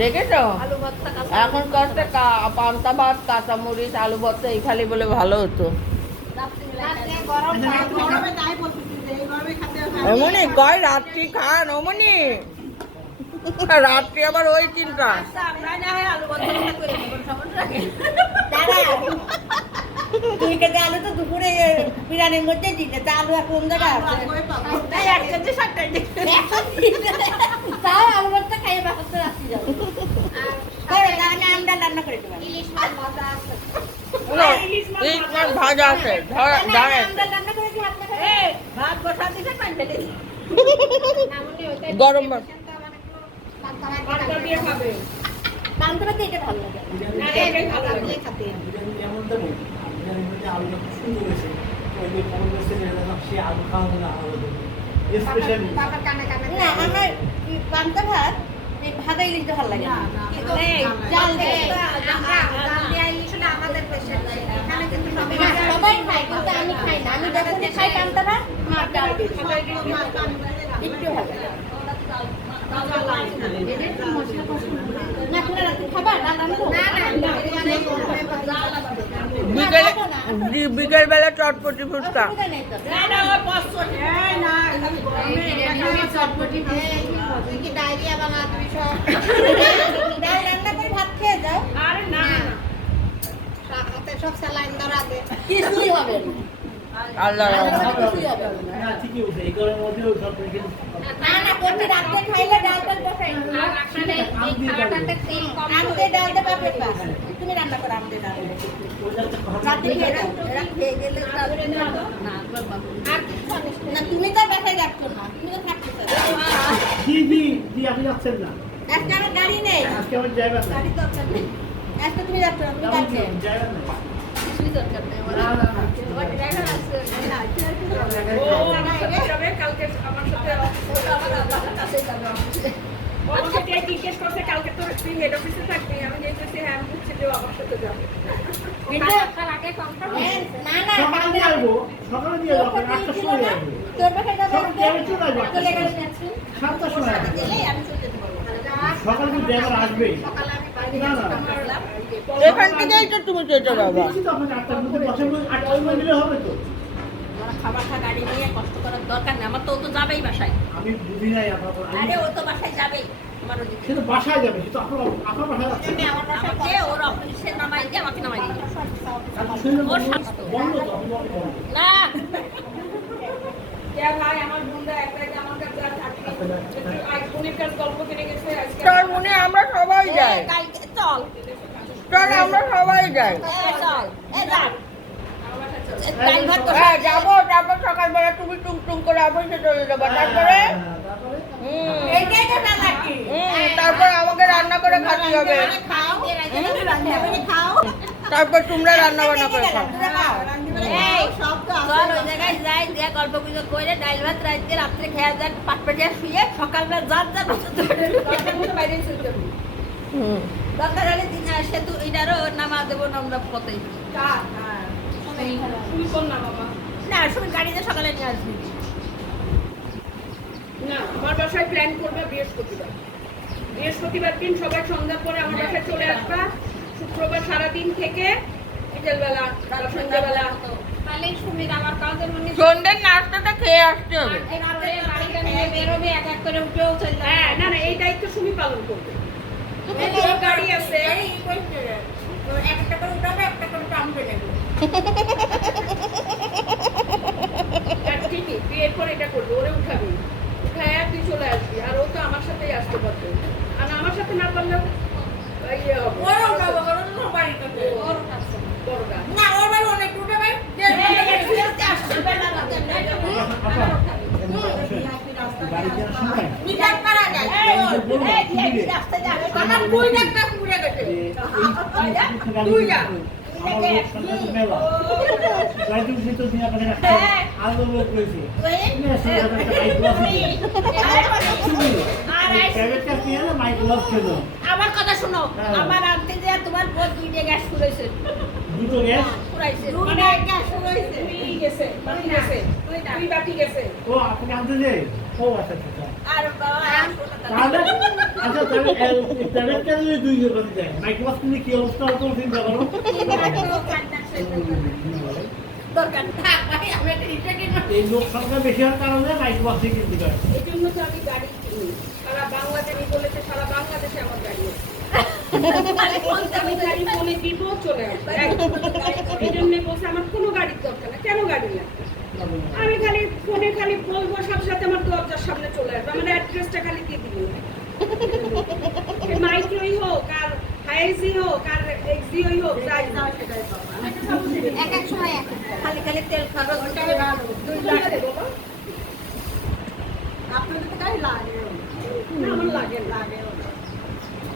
দেখেছো এখন করতে পান্তা ভাত কাঁচামরিচ আলু ভর্তা এই খালি বলে ভালো হতো। অমনি কয় রাত্রি খান অমনি রাত্রি আবার ওই চিন্তা। আলু তো দুপুরে বিরিয়ানির মধ্যে দিতে আলু আর কোন জায়গায় তাও আলু ভর্তা খাইয়ে বাসাতে রাখছি যাবো আমরা রান্না করে দেবো ভাজা আছে গরম ভাত পান্তাভাতে এটা ভালো লাগে পান্তা ভাত ভাজাই দিতে ভালো লাগে সবাই খায় কিন্তু আমি খাই না। আমি যখন খাই পান্তা ভাত একটু ভালো বিকেল বেলা চটপটি ফুচকা ভাত খেয়ে যাও সব স্যালাইন ধরা কিছুই হবে আল্লাহ রাত্রে খাইলে ডালটা বসাই ডালটা পাবে তুমি রান্না করো আমাদের ডাল না তুমি তো বাসায় যাচ্ছ না তুমি তো থাকতে আজকে আমার গাড়ি নেই গাড়ি দরকার নেই আজকে তুমি যাচ্ছ না তুমি জিজ্ঞেস করছে কালকে তোর হেড অফিসে থাকবি আমি যেতেছি হ্যাঁ আমি বুঝছি যে আমার সাথে যাবে এখান থেকেই তো তুমি চলে যাবা খাবার খা গাড়ি নিয়ে কষ্ট করার দরকার নেই আমার তো ও তো যাবেই বাসায় আমি বুঝি নাই আরে ও তো বাসায় যাবেই তোমার ওদিকে সে তো বাসায় যাবে সে তো আপনার বাসায় যাচ্ছে আমাকে ওর অফিসে নামাই দিয়ে আমাকে নামাই দিবে ওর স্বাস্থ্য বন্ধ তো না কে ভাই আমার বন্ধু একটাই আমার কাছে থাকবে আইফোনের কাছে গল্প কিনে গেছে আজকে চল মনে আমরা সবাই যাই কালকে চল চল আমরা সবাই যাই চল এই যা যাবো তারপর সকালবেলা তুমি টুং করে অফিসে চলে যাবো তারপরে তারপর আমাকে রান্না করে খাতে হবে তারপর তোমরা রান্না বান্না করে খাও ওই জায়গায় যাই দিয়ে গল্প গুজব করে ডাইল ভাত রাইতে রাত্রে খেয়ে যাক পাটপাটিয়া শুয়ে সকালবেলা যার যা বাইরে দরকার হলে দিন সেতু এটারও নামা দেবো আমরা পথে না শুধু গাড়িতে সকালে নিয়ে আসবি না আমার বাসায় প্ল্যান করবে বৃহস্পতিবার দিন সবাই সন্ধ্যার পরে আমার বাসায় চলে আসবা শুক্রবার সারাদিন থেকে বিকেলবেলা সন্ধ্যাবেলা তাহলেই সুবিধা আমার কাজের মনে সন্ধ্যের নাস্তাটা খেয়ে আসতে হবে বেরোবে এক এক করে উঠেও চলে হ্যাঁ না না এই দায়িত্ব সুমি পালন করবে গাড়ি আছে একটা করে উঠাবে একটা করে টানবে নেবে ঠিকই তুই এরপর এটা করবি ওরে উঠাবি উঠায় তুই চলে আসবি আর ও তো আমার সাথেই আসতে পারবে আর আমার সাথে না পারলেও ইয়ে হবে বড়টা না ওর বাড়ি অনেক উঠাবে গাড়ি কেনার সময় মিটার পারা যায় আমার দুই ডাক্তার পুড়ে গেছে দুই ডাক আমার লোক সংখ্যা মেলা গাড়ি ভিতর দিয়ে আপনি রাখতে আলো লোক রয়েছে আমার কথা শোনো আমার আনতে যে তোমার বোধ দুইটা গ্যাস ফুরাইছে দুটো গ্যাস ফুরাইছে দুইটা গ্যাস ফুরাইছে গেছে বাটি গেছে তুই বাটি গেছে ও আপনি আনতে যে ও আচ্ছা আচ্ছা আর বাবা তাহলে আচ্ছা তাহলে কেন দুই জন বাতি যায় মাইক্রোবাস তুমি কি অবস্থা হতো চিন্তা করো দরকার থাক ভাই আমি একটা রিক্সা কিনবো এই লোক সংখ্যা বেশি হওয়ার কারণে মাইক্রোবাসে কিনতে হয় এই জন্য তো আমি গাড়ি কিনি সারা বাংলাদেশে বলেছে সারা বাংলাদেশে আমার গাড়ি আছে আমি গাড়ি ফোনে দিব চলে আসবে এই জন্য বলছে আমার কোনো গাড়ির দরকার না কেন গাড়ি লাগবে আমি খালি ফোনে খালি বলবো সাথে সাথে আমার দরজার সামনে চলে আসবে আমার অ্যাড্রেসটা খালি দিয়ে দিবি মাইক্রোই হোক আর হাইজি হোক আর এক্সিওই হোক যাই হোক এক এক সময় এক খালি খালি তেল খাবো দুই লাখে বাবা আপনাদের তো গাড়ি লাগে না, আমার লাগে না লাগে